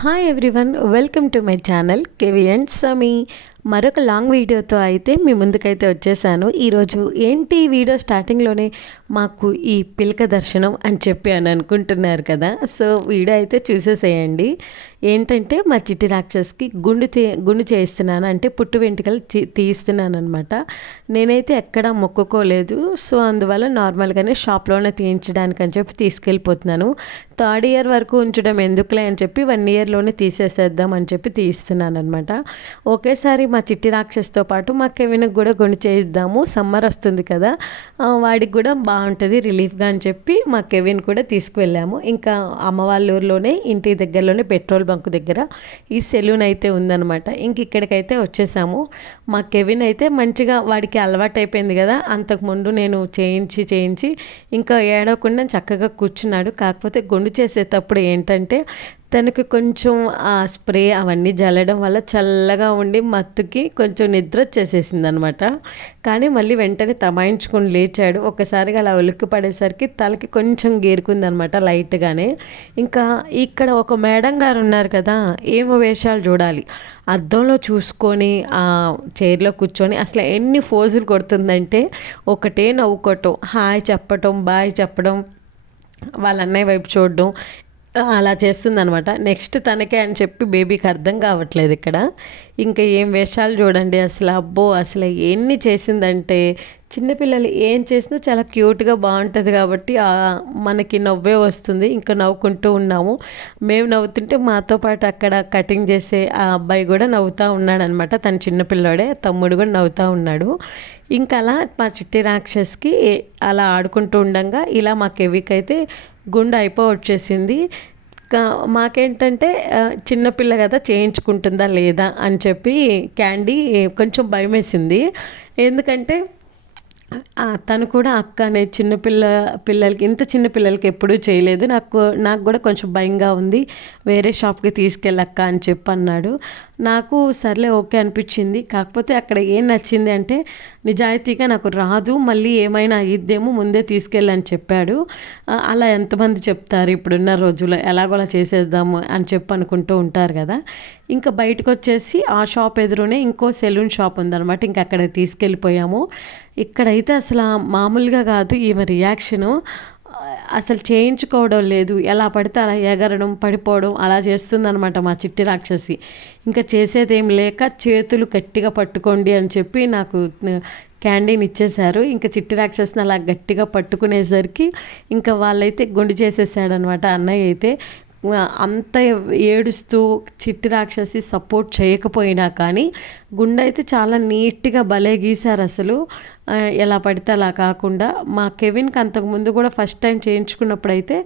Hi everyone, welcome to my channel KV and Sami. మరొక long వీడియోతో అయితే మీ ముందుకైతే వచ్చేసాను ఈరోజు ఏంటి వీడియో స్టార్టింగ్లోనే మాకు ఈ పిలక దర్శనం అని చెప్పి అని అనుకుంటున్నారు కదా సో వీడియో అయితే చూసేసేయండి ఏంటంటే మా చిట్టి రాక్షస్కి గుండు తీ గుండు చేయిస్తున్నాను అంటే పుట్టు వెంట్రుకలు తీయిస్తున్నాను అనమాట నేనైతే ఎక్కడ మొక్కుకోలేదు సో అందువల్ల నార్మల్గానే షాప్లోనే తీయించడానికి అని చెప్పి తీసుకెళ్ళిపోతున్నాను థర్డ్ ఇయర్ వరకు ఉంచడం ఎందుకులే అని చెప్పి వన్ ఇయర్లోనే తీసేసేద్దాం అని చెప్పి తీయిస్తున్నాను అనమాట ఒకేసారి మా చిట్టి రాక్షస్తో పాటు మా కెవిన్కి కూడా గుండు చేయిద్దాము సమ్మర్ వస్తుంది కదా వాడికి కూడా బాగుంటుంది రిలీఫ్గా అని చెప్పి మా కెవిన్ కూడా తీసుకువెళ్ళాము ఇంకా అమ్మవాళ్ళూరులోనే ఇంటి దగ్గరలోనే పెట్రోల్ బంక్ దగ్గర ఈ సెలూన్ అయితే ఉందనమాట ఇంక ఇక్కడికైతే వచ్చేసాము మా కెవిన్ అయితే మంచిగా వాడికి అలవాటు అయిపోయింది కదా అంతకుముందు నేను చేయించి చేయించి ఇంకా ఏడవకుండా చక్కగా కూర్చున్నాడు కాకపోతే గుండు చేసేటప్పుడు ఏంటంటే తనకు కొంచెం ఆ స్ప్రే అవన్నీ జల్లడం వల్ల చల్లగా ఉండి మత్తుకి కొంచెం నిద్ర వచ్చేసేసింది అనమాట కానీ మళ్ళీ వెంటనే తమాయించుకొని లేచాడు ఒకసారిగా అలా ఉలుక్కు పడేసరికి తలకి కొంచెం గేరుకుంది అనమాట లైట్గానే ఇంకా ఇక్కడ ఒక మేడం గారు ఉన్నారు కదా ఏమో వేషాలు చూడాలి అద్దంలో చూసుకొని ఆ చైర్లో కూర్చొని అసలు ఎన్ని ఫోజులు కొడుతుందంటే ఒకటే నవ్వుకోవటం హాయ్ చెప్పటం బాయ్ చెప్పడం వాళ్ళ అన్నయ్య వైపు చూడడం అలా చేస్తుందనమాట నెక్స్ట్ తనకే అని చెప్పి బేబీకి అర్థం కావట్లేదు ఇక్కడ ఇంకా ఏం వేషాలు చూడండి అసలు అబ్బో అసలు ఎన్ని చేసిందంటే చిన్నపిల్లలు ఏం చేసినా చాలా క్యూట్గా బాగుంటుంది కాబట్టి మనకి నవ్వే వస్తుంది ఇంకా నవ్వుకుంటూ ఉన్నాము మేము నవ్వుతుంటే మాతో పాటు అక్కడ కటింగ్ చేసే ఆ అబ్బాయి కూడా నవ్వుతూ ఉన్నాడు అనమాట తన చిన్నపిల్లడే తమ్ముడు కూడా నవ్వుతూ ఉన్నాడు ఇంకా అలా మా చిట్టి రాక్షస్కి అలా ఆడుకుంటూ ఉండగా ఇలా మా కెవికైతే గుండె అయిపో వచ్చేసింది మాకేంటంటే చిన్నపిల్ల కదా చేయించుకుంటుందా లేదా అని చెప్పి క్యాండీ కొంచెం భయం ఎందుకంటే తను కూడా అక్క నేను చిన్నపిల్ల పిల్లలకి ఇంత చిన్న పిల్లలకి ఎప్పుడూ చేయలేదు నాకు నాకు కూడా కొంచెం భయంగా ఉంది వేరే షాప్కి తీసుకెళ్ళక్క అని చెప్పి అన్నాడు నాకు సర్లే ఓకే అనిపించింది కాకపోతే అక్కడ ఏం నచ్చింది అంటే నిజాయితీగా నాకు రాదు మళ్ళీ ఏమైనా అయ్యిద్దేమో ముందే తీసుకెళ్ళని చెప్పాడు అలా ఎంతమంది చెప్తారు ఇప్పుడున్న రోజుల్లో ఎలాగోలా చేసేద్దాము అని చెప్పి అనుకుంటూ ఉంటారు కదా ఇంకా బయటకు వచ్చేసి ఆ షాప్ ఎదురునే ఇంకో సెలూన్ షాప్ ఉందన్నమాట ఇంకా అక్కడ తీసుకెళ్ళిపోయాము ఇక్కడైతే అసలు మామూలుగా కాదు ఈమె రియాక్షను అసలు చేయించుకోవడం లేదు ఎలా పడితే అలా ఎగరడం పడిపోవడం అలా చేస్తుందనమాట మా చిట్టి రాక్షసి ఇంకా చేసేదేం లేక చేతులు గట్టిగా పట్టుకోండి అని చెప్పి నాకు క్యాండీని ఇచ్చేశారు ఇంకా చిట్టి రాక్షసిని అలా గట్టిగా పట్టుకునేసరికి ఇంకా వాళ్ళైతే గుండు చేసేసాడనమాట అన్నయ్య అయితే అంత ఏడుస్తూ చిట్టి రాక్షసి సపోర్ట్ చేయకపోయినా కానీ గుండె అయితే చాలా నీట్గా భలే గీశారు అసలు ఎలా పడితే అలా కాకుండా మా కెవిన్కి అంతకుముందు కూడా ఫస్ట్ టైం చేయించుకున్నప్పుడైతే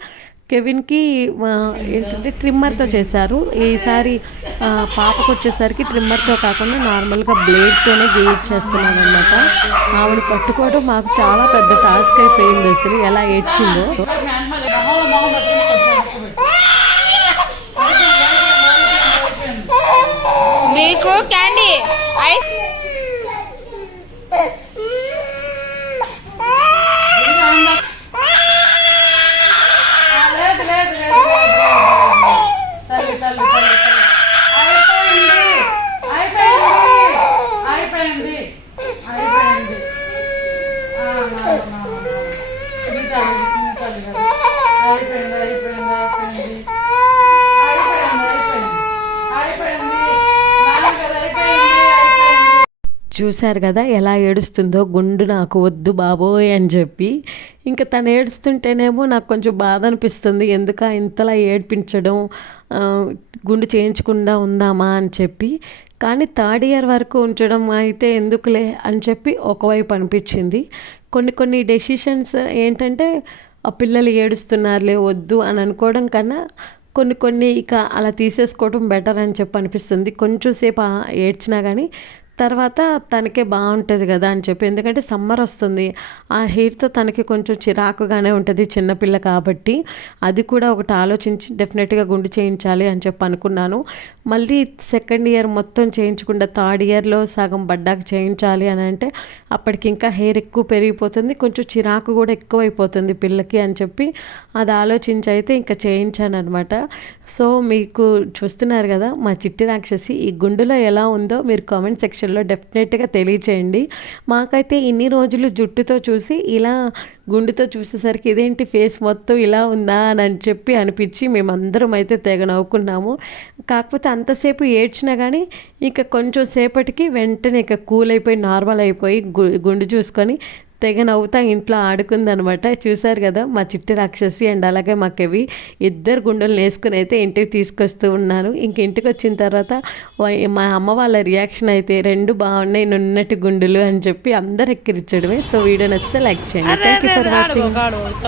కెవిన్కి ఏంటంటే ట్రిమ్మర్తో చేశారు ఈసారి పాపకు వచ్చేసరికి ట్రిమ్మర్తో కాకుండా నార్మల్గా బ్లేడ్తోనే గీయించేస్తున్నాను అనమాట ఆవిడ పట్టుకోవడం మాకు చాలా పెద్ద టాస్క్ అయిపోయింది అసలు ఎలా ఏడ్చిందో నీకు క్యాండీ ఐస్ అయిపోయింది అయిపోయింది చూశారు కదా ఎలా ఏడుస్తుందో గుండు నాకు వద్దు బాబోయ్ అని చెప్పి ఇంకా తను ఏడుస్తుంటేనేమో నాకు కొంచెం బాధ అనిపిస్తుంది ఎందుక ఇంతలా ఏడ్పించడం గుండు చేయించకుండా ఉందామా అని చెప్పి కానీ థర్డ్ ఇయర్ వరకు ఉంచడం అయితే ఎందుకులే అని చెప్పి ఒకవైపు అనిపించింది కొన్ని కొన్ని డెసిషన్స్ ఏంటంటే ఆ పిల్లలు ఏడుస్తున్నారులే వద్దు అని అనుకోవడం కన్నా కొన్ని కొన్ని ఇక అలా తీసేసుకోవడం బెటర్ అని చెప్పి అనిపిస్తుంది కొంచెంసేపు ఏడ్చినా కానీ తర్వాత తనకే బాగుంటుంది కదా అని చెప్పి ఎందుకంటే సమ్మర్ వస్తుంది ఆ హెయిర్తో తనకి కొంచెం చిరాకుగానే ఉంటుంది చిన్నపిల్ల కాబట్టి అది కూడా ఒకటి ఆలోచించి డెఫినెట్గా గుండు చేయించాలి అని చెప్పి అనుకున్నాను మళ్ళీ సెకండ్ ఇయర్ మొత్తం చేయించకుండా థర్డ్ ఇయర్లో సగం బడ్డాకి చేయించాలి అని అంటే అప్పటికి ఇంకా హెయిర్ ఎక్కువ పెరిగిపోతుంది కొంచెం చిరాకు కూడా ఎక్కువైపోతుంది పిల్లకి అని చెప్పి అది ఆలోచించి అయితే ఇంకా చేయించాను అనమాట సో మీకు చూస్తున్నారు కదా మా చిట్టి రాక్షసి ఈ గుండులో ఎలా ఉందో మీరు కామెంట్ సెక్షన్ సెక్షన్లో డెఫినెట్గా తెలియచేయండి మాకైతే ఇన్ని రోజులు జుట్టుతో చూసి ఇలా గుండుతో చూసేసరికి ఇదేంటి ఫేస్ మొత్తం ఇలా ఉందా అని అని చెప్పి అనిపించి మేమందరం అయితే తెగ నవ్వుకున్నాము కాకపోతే అంతసేపు ఏడ్చినా కానీ ఇంకా కొంచెం సేపటికి వెంటనే ఇక కూల్ అయిపోయి నార్మల్ అయిపోయి గుండు చూసుకొని తెగ నవ్వుతా ఇంట్లో ఆడుకుందనమాట చూశారు కదా మా చిట్టి రాక్షసి అండ్ అలాగే మా కవి ఇద్దరు గుండెలు వేసుకుని అయితే ఇంటికి తీసుకొస్తూ ఉన్నాను ఇంక ఇంటికి వచ్చిన తర్వాత మా అమ్మ వాళ్ళ రియాక్షన్ అయితే రెండు బాగున్నాయి నున్నటి గుండెలు అని చెప్పి అందరు ఎక్కిరించడమే సో వీడియో నచ్చితే లైక్ చేయండి థ్యాంక్ యూ ఫర్ వాచింగ్